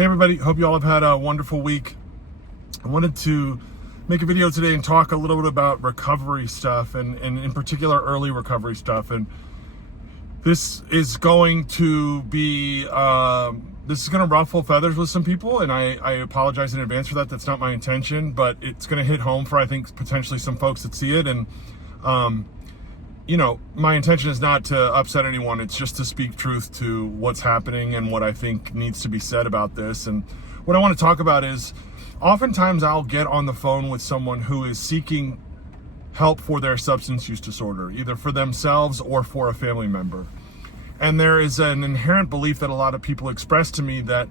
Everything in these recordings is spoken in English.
Hey everybody, hope you all have had a wonderful week. I wanted to make a video today and talk a little bit about recovery stuff and in particular early recovery stuff. And this is going to be, this is going to ruffle feathers with some people, and I apologize in advance for that. That's not my intention, but it's going to hit home for, I think, potentially some folks that see it. And, you know, my intention is not to upset anyone. It's just to speak truth to what's happening and what I think needs to be said about this. And what I want to talk about is, oftentimes I'll get on the phone with someone who is seeking help for their substance use disorder, either for themselves or for a family member. And there is an inherent belief that a lot of people express to me that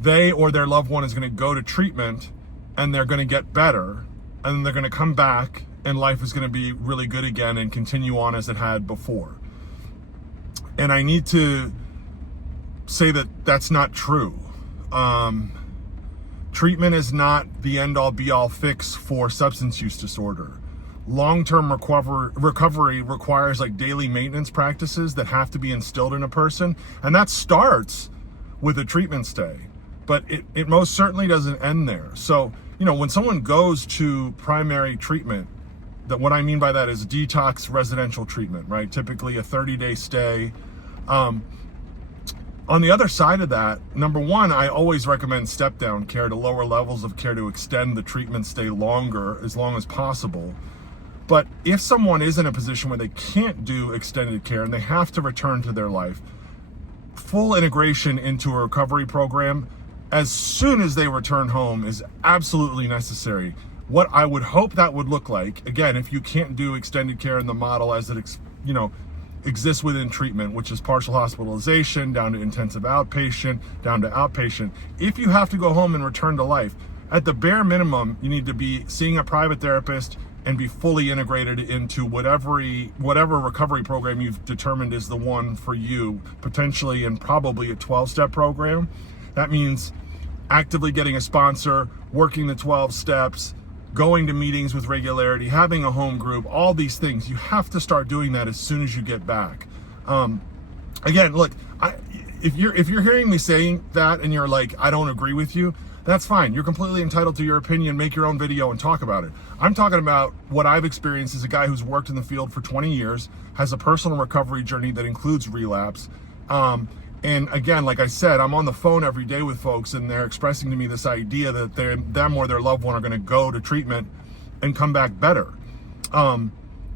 they or their loved one is going to go to treatment and they're going to get better and then they're going to come back and life is going to be really good again and continue on as it had before. And I need to say that that's not true. Treatment is not the end-all be-all fix for substance use disorder. Long-term recovery requires like daily maintenance practices that have to be instilled in a person, and that starts with a treatment stay, but it most certainly doesn't end there. So, you know, when someone goes to primary treatment, that what I mean by that is detox residential treatment, right? Typically a 30-day stay. On the other side of that, number one, I always recommend step-down care to lower levels of care to extend the treatment stay longer, as long as possible. But if someone is in a position where they can't do extended care and they have to return to their life, full integration into a recovery program as soon as they return home is absolutely necessary. What I would hope that would look like, again, if you can't do extended care in the model as it exists within treatment, which is partial hospitalization, down to intensive outpatient, down to outpatient. If you have to go home and return to life, at the bare minimum, you need to be seeing a private therapist and be fully integrated into whatever recovery program you've determined is the one for you, potentially and probably a 12-step program. That means actively getting a sponsor, working the 12 steps, going to meetings with regularity, having a home group, all these things. You have to start doing that as soon as you get back. Again, look, if you're hearing me saying that and you're like, I don't agree with you, that's fine. You're completely entitled to your opinion. Make your own video and talk about it. I'm talking about what I've experienced as a guy who's worked in the field for 20 years, has a personal recovery journey that includes relapse. And again, like I said, I'm on the phone every day with folks and they're expressing to me this idea that them or their loved one are going to go to treatment and come back better.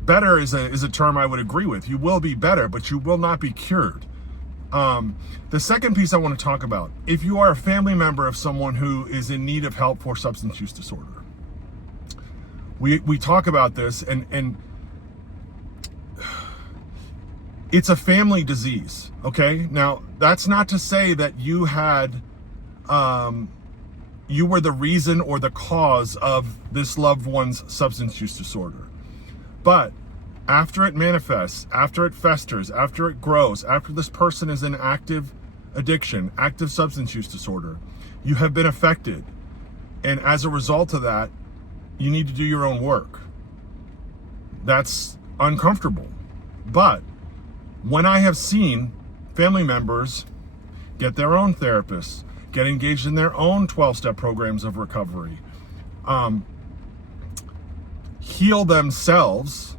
Better is a term I would agree with. You will be better, but you will not be cured. The second piece I want to talk about, if you are a family member of someone who is in need of help for substance use disorder, we talk about this and it's a family disease, okay? Now, that's not to say that you had, you were the reason or the cause of this loved one's substance use disorder. But after it manifests, after it festers, after it grows, after this person is in active addiction, active substance use disorder, you have been affected. And as a result of that, you need to do your own work. That's uncomfortable. But when I have seen family members get their own therapists, get engaged in their own 12-step programs of recovery, heal themselves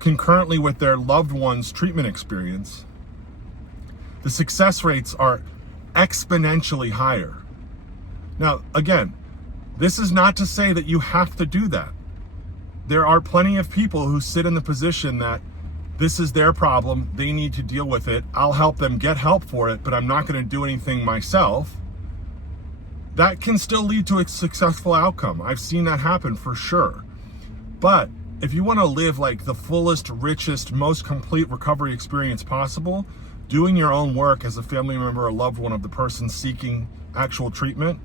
concurrently with their loved one's treatment experience, the success rates are exponentially higher. Now, again, this is not to say that you have to do that. There are plenty of people who sit in the position that this is their problem, they need to deal with it, I'll help them get help for it, but I'm not going to do anything myself. That can still lead to a successful outcome. I've seen that happen for sure. But if you want to live like the fullest, richest, most complete recovery experience possible, doing your own work as a family member or loved one of the person seeking actual treatment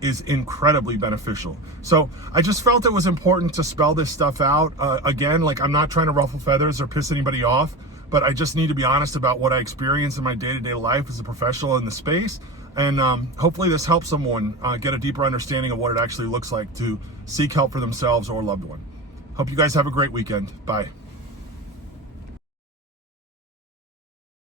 is incredibly beneficial. So I just felt it was important to spell this stuff out. Again, like, I'm not trying to ruffle feathers or piss anybody off, but I just need to be honest about what I experience in my day-to-day life as a professional in the space. And hopefully this helps someone get a deeper understanding of what it actually looks like to seek help for themselves or a loved one. Hope you guys have a great weekend. Bye.